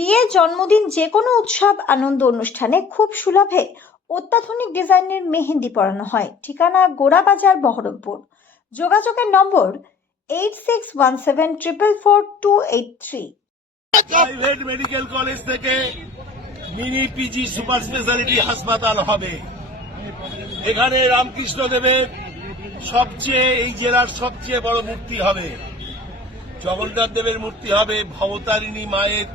বিয়ে, জন্মদিন, যে কোনো উৎসব আনন্দ অনুষ্ঠানে খুব সুলভে অত্যাধুনিক ডিজাইনের মেহেন্দি পরানো হয়। ঠিকানা গোড়াবাজার, বহরমপুর। যোগাযোগের নম্বর 8617444283। প্রাইভেট মেডিকেল কলেজ থেকে মিনি পিজি সুপার স্পেশালিটি হাসপাতাল হবে। এখানে রামকৃষ্ণ দেবের এই জেলার সবচেয়ে বড় মূর্তি হবে। জগন্নাথ দেবের মূর্তি হবে। ভবতারিণী মায়ের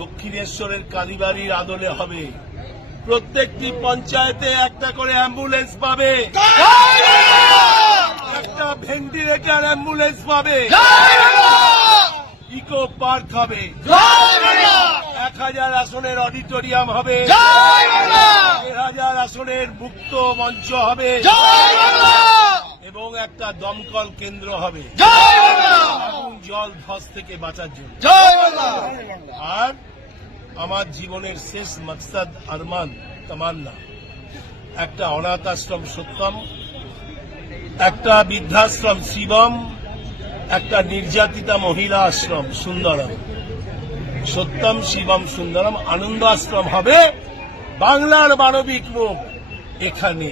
দক্ষিণেশ্বরের কালীবাড়ির আদলে হবে। প্রত্যেকটি পঞ্চায়েতে একটা করে অ্যাম্বুলেন্স পাবে, একটা ভেন্টিলেটর অ্যাম্বুলেন্স পাবে, ইকো পার্ক হবে, 1000 আসনের অডিটোরিয়াম হবে, 1000 আসনের মুক্ত মঞ্চ হবে এবং একটা দমকল কেন্দ্র হবে আগুন জল ধস থেকে বাঁচার জন্য। আর আমার জীবনের শেষ মকসদ, আরমান, তামান্না, একটা অনাথ আশ্রম সত্যম, একটা বৃদ্ধাশ্রম শিবম, একটা নির্যাতিতা মহিলা আশ্রম সুন্দরম। সত্যম, শিবম, সুন্দরম আনন্দ আশ্রম হবে। বাংলার মানবিক মুখ এখানে।